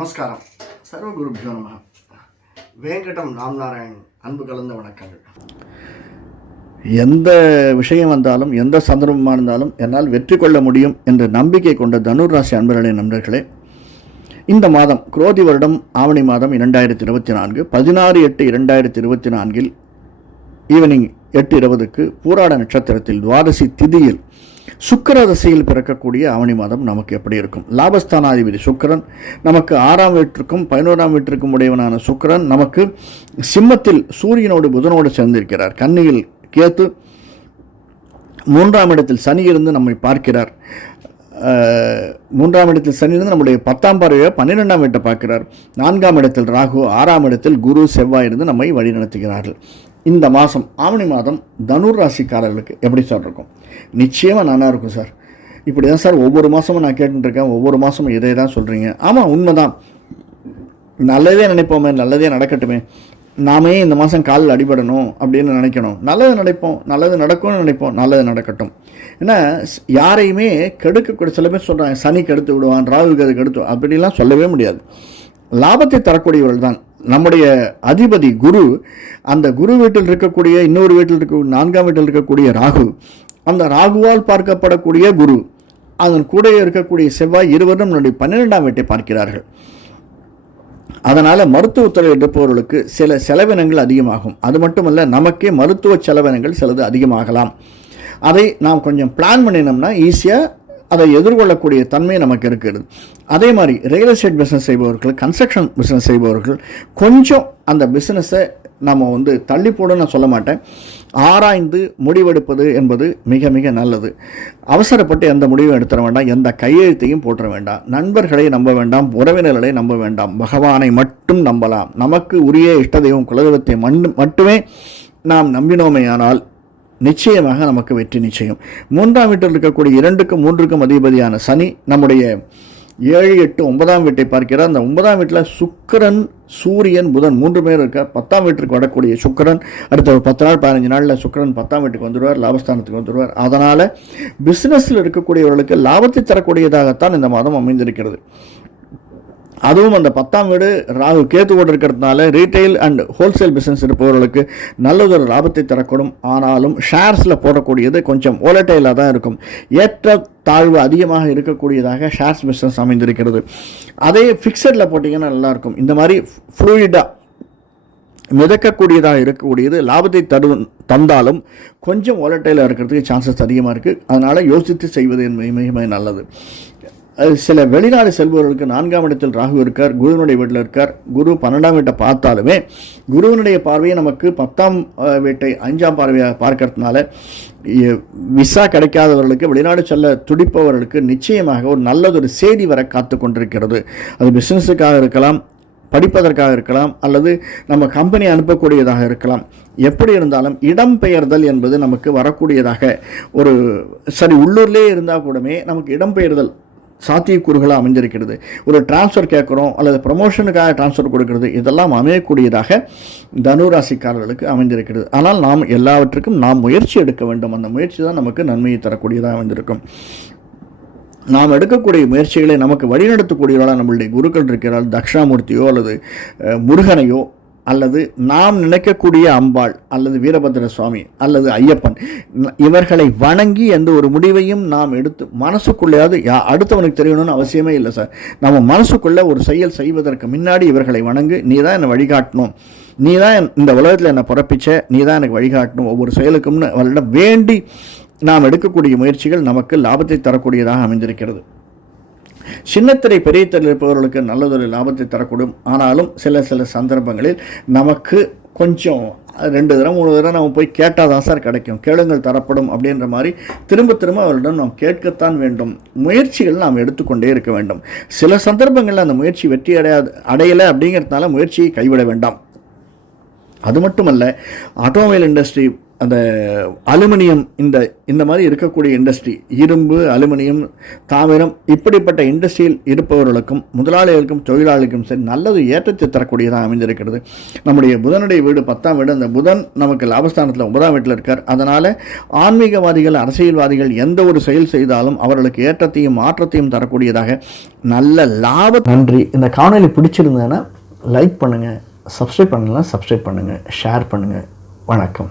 நமஸ்காரம். சர்வகுருப்ஜோ நம. வேங்கடம் ராம்நாராயண் அன்பு கலந்த வணக்கங்கள். எந்த விஷயம் வந்தாலும் எந்த சந்தர்ப்பமாக இருந்தாலும் என்னால் வெற்றி கொள்ள முடியும் என்ற நம்பிக்கை கொண்ட தனுர் ராசி அன்பர்களே நண்பர்களே இந்த மாதம் குரோதி வருடம் ஆவணி மாதம் இரண்டாயிரத்தி இருபத்தி நான்கு பதினாறு எட்டு இரண்டாயிரத்தி இருபத்தி நான்கில் ஈவினிங் எட்டு இருபதுக்கு பூராட நட்சத்திரத்தில் துவாதசி திதியில் சுக்கர தசையில் பிறக்கக்கூடிய ஆவணி மாதம் நமக்கு எப்படி இருக்கும்? லாபஸ்தானாதிபதி சுக்கிரன் நமக்கு ஆறாம் வீட்டிற்கும் பதினோராம் வீட்டிற்கும் உடையவனான சுக்கரன் நமக்கு சிம்மத்தில் சூரியனோடு புதனோடு சேர்ந்திருக்கிறார். கன்னியில் கேத்து மூன்றாம் இடத்தில் சனி இருந்து நம்மை பார்க்கிறார். மூன்றாம் இடத்தில் சனி இருந்து நம்முடைய பத்தாம் பார்வையை பன்னிரெண்டாம் வீட்டை பார்க்கிறார். நான்காம் இடத்தில் ராகு ஆறாம் இடத்தில் குரு செவ்வாய் இருந்து நம்மை வழிநடத்துகிறார்கள். இந்த மாதம் ஆவணி மாதம் தனுர் ராசிக்காரர்களுக்கு எப்படி சார் இருக்கும்? நிச்சயமாக நானாக இருக்கும் சார் இப்படி தான் சார் ஒவ்வொரு மாதமும் நான் கேட்டுருக்கேன் ஒவ்வொரு மாதமும் இதே தான் சொல்கிறீங்க ஆமாம் உண்மை தான் நல்லதே நினைப்போமே நல்லதே நடக்கட்டுமே. நாமே இந்த மாதம் காலில் அடிபடணும் அப்படின்னு நினைக்கணும். நல்லது நினைப்போம் நல்லது நடக்கும்னு நினைப்போம் நல்லது நடக்கட்டும். ஏன்னா யாரையுமே கெடுக்கக்கூடிய சில பேர் சொல்கிறாங்க சனி கெடுத்து விடுவான் ராகுக்கு அது கெடுத்து அப்படிலாம் சொல்லவே முடியாது. லாபத்தை தரக்கூடியவர்கள் தான். நம்முடைய அதிபதி குரு அந்த குரு வீட்டில் இருக்கக்கூடிய இன்னொரு வீட்டில் இருக்க நான்காம் வீட்டில் இருக்கக்கூடிய ராகு அந்த ராகுவால் பார்க்கப்படக்கூடிய குரு அதன் கூட இருக்கக்கூடிய செவ்வாய் இருவரும் நம்முடைய பன்னிரெண்டாம் வீட்டை பார்க்கிறார்கள். அதனால் மருத்துவத்துறை எடுப்பவர்களுக்கு சில செலவினங்கள் அதிகமாகும். அது மட்டுமல்ல நமக்கே மருத்துவ செலவினங்கள் சிலது அதிகமாகலாம். அதை நாம் கொஞ்சம் பிளான் பண்ணினோம்னா ஈஸியாக அதை எதிர்கொள்ளக்கூடிய தன்மை நமக்கு இருக்கிறது. அதே மாதிரி ரியல் எஸ்டேட் பிஸ்னஸ் செய்பவர்கள் கன்ஸ்ட்ரக்ஷன் பிஸ்னஸ் செய்பவர்கள் கொஞ்சம் அந்த பிஸ்னஸை நம்ம வந்து தள்ளி போட சொல்ல மாட்டேன். ஆராய்ந்து முடிவெடுப்பது என்பது மிக மிக நல்லது. அவசரப்பட்டு எந்த முடிவும் எடுத்துட வேண்டாம் எந்த கையெழுத்தையும் போட்டுற வேண்டாம். நண்பர்களை நம்ப வேண்டாம் உறவினர்களை நம்ப வேண்டாம். பகவானை மட்டும் நம்பலாம். நமக்கு உரிய இஷ்ட தெய்வம் குலதெய்வத்தை மட்டுமே நாம் நம்பினோமேயானால் நிச்சயமாக நமக்கு வெற்றி நிச்சயம். மூன்றாம் வீட்டில் இருக்கக்கூடிய இரண்டுக்கும் மூன்றுக்கும் அதிபதியான சனி நம்முடைய ஏழு எட்டு ஒன்பதாம் வீட்டை பார்க்கிறார். அந்த ஒன்பதாம் வீட்டில் சுக்கிரன் சூரியன் புதன் மூன்று பேர் இருக்க பத்தாம் வீட்டுக்கு வரக்கூடிய சுக்கிரன் அடுத்த ஒரு பத்து நாள் பதினஞ்சு நாளில் சுக்கரன் பத்தாம் வீட்டுக்கு வந்துடுவார் லாபஸ்தானத்துக்கு வந்துடுவார். அதனால் பிஸ்னஸில் இருக்கக்கூடியவர்களுக்கு லாபத்தை தரக்கூடியதாகத்தான் இந்த மாதம் அமைந்திருக்கிறது. அதுவும் அந்த பத்தாம் வீடு ராகு கேத்து கூட இருக்கிறதுனால ரீட்டைல் அண்ட் ஹோல்சேல் பிஸ்னஸ் இருப்பவர்களுக்கு நல்லதொரு லாபத்தை தரக்கூடும். ஆனாலும் ஷேர்ஸில் போடக்கூடியது கொஞ்சம் ஓலட்டைலாக தான் இருக்கும். ஏற்ற தாழ்வு அதிகமாக இருக்கக்கூடியதாக ஷேர்ஸ் பிஸ்னஸ் அமைந்திருக்கிறது. அதே ஃபிக்ஸடில் போட்டிங்கன்னா நல்லாயிருக்கும். இந்த மாதிரி ஃப்ளூயிடாக மிதக்கக்கூடியதாக இருக்கக்கூடியது லாபத்தை தரு தந்தாலும் கொஞ்சம் ஒலட்டையில் இருக்கிறதுக்கு சான்சஸ் அதிகமாக இருக்குது அதனால் யோசித்து செய்வது என்பது மிக நல்லது. சில வெளிநாடு செல்பவர்களுக்கு நான்காம் இடத்தில் ராகு இருக்கார் குருவினுடைய வீட்டில் இருக்கார். குரு பன்னெண்டாம் வீட்டை பார்த்தாலுமே குருவினுடைய பார்வையை நமக்கு பத்தாம் வீட்டை அஞ்சாம் பார்வையாக பார்க்கறதுனால விசா கிடைக்காதவர்களுக்கு வெளிநாடு செல்ல துடிப்பவர்களுக்கு நிச்சயமாக ஒரு நல்லதொரு செய்தி வர காத்து கொண்டிருக்கிறது. அது பிஸ்னஸுக்காக இருக்கலாம் படிப்பதற்காக இருக்கலாம் அல்லது நம்ம கம்பெனி அனுப்பக்கூடியதாக இருக்கலாம். எப்படி இருந்தாலும் இடம்பெயர்தல் என்பது நமக்கு வரக்கூடியதாக ஒரு சரி உள்ளூர்லேயே இருந்தால் கூடமே நமக்கு இடம்பெயர்தல் சாத்தியக்கூறுகளாக அமைஞ்சிருக்கிறது ஒரு டிரான்ஸ்ஃபர் கேட்குறோம் அல்லது ப்ரமோஷனுக்காக டிரான்ஸ்ஃபர் கொடுக்கிறது இதெல்லாம் அமையக்கூடியதாக தனுராசிக்காரர்களுக்கு அமைந்திருக்கிறது. ஆனால் நாம் எல்லாவற்றுக்கும் நாம் முயற்சி எடுக்க வேண்டும். அந்த முயற்சி தான் நமக்கு நன்மையை தரக்கூடியதாக அமைந்திருக்கும். நாம் எடுக்கக்கூடிய முயற்சிகளை நமக்கு வழிநடத்தக்கூடியவர்களாக நம்மளுடைய குருக்கள் இருக்கிறார் தக்ஷாமூர்த்தியோ அல்லது முருகனையோ அல்லது நாம் நினைக்கக்கூடிய அம்பாள் அல்லது வீரபத்திர சுவாமி அல்லது ஐயப்பன் இவர்களை வணங்கி எந்த ஒரு முடிவையும் நாம் எடுத்து மனசுக்குள்ளேயாவது யா அடுத்தவனுக்கு தெரியணும்னு அவசியமே இல்லை சார். நம்ம மனசுக்குள்ளே ஒரு செயல் செய்வதற்கு முன்னாடி இவர்களை வணங்கு நீ தான் என்னை வழிகாட்டணும். நீ தான் இந்த உலகத்தில் என்னை பிறப்பிச்ச. நீ தான் எனக்கு வழிகாட்டணும். ஒவ்வொரு செயலுக்கும்னு அவர்களிடம் வேண்டி நாம் எடுக்கக்கூடிய முயற்சிகள் நமக்கு லாபத்தை தரக்கூடியதாக அமைந்திருக்கிறது. சின்னத்திரை பெரிய திரையில் இருப்பவர்களுக்கு நல்லதொரு லாபத்தை தரக்கூடும். ஆனாலும் சில சில சந்தர்ப்பங்களில் நமக்கு கொஞ்சம் ரெண்டு தடவை மூணு தடவை நம்ம போய் கேட்டால் தான் சார் கிடைக்கும். கேளுங்கள் தரப்படும் அப்படின்ற மாதிரி திரும்ப திரும்ப அவரிடம் நாம் கேட்கத்தான் வேண்டும். முயற்சிகள் நாம் எடுத்துக்கொண்டே இருக்க வேண்டும். சில சந்தர்ப்பங்களில் அந்த முயற்சி வெற்றி அடையாது அடையலை அப்படிங்கிறதுனால முயற்சியை கைவிட வேண்டாம். அது மட்டுமல்ல ஆட்டோமொபைல் இண்டஸ்ட்ரி அந்த அலுமினியம் இந்த இந்த மாதிரி இருக்கக்கூடிய இண்டஸ்ட்ரி இரும்பு அலுமினியம் தாமிரம் இப்படிப்பட்ட இண்டஸ்ட்ரியில் இருப்பவர்களுக்கும் முதலாளிகளுக்கும் தொழிலாளிகளுக்கும் சரி நல்லது ஏற்றத்தை தரக்கூடியதாக அமைந்திருக்கிறது. நம்முடைய புதனுடைய வீடு பத்தாம் வீடு அந்த புதன் நமக்கு லாபஸ்தானத்தில் ஒன்பதாம் வீட்டில் இருக்கார். அதனால் ஆன்மீகவாதிகள் அரசியல்வாதிகள் எந்த ஒரு செயல் செய்தாலும் அவர்களுக்கு ஏற்றத்தையும் மாற்றத்தையும் தரக்கூடியதாக நல்ல லாப நன்றி. இந்த காணொலி பிடிச்சிருந்ததுன்னா லைக் பண்ணுங்கள் சப்ஸ்கிரைப் பண்ணலாம் சப்ஸ்கிரைப் பண்ணுங்கள் ஷேர் பண்ணுங்கள் வணக்கம்.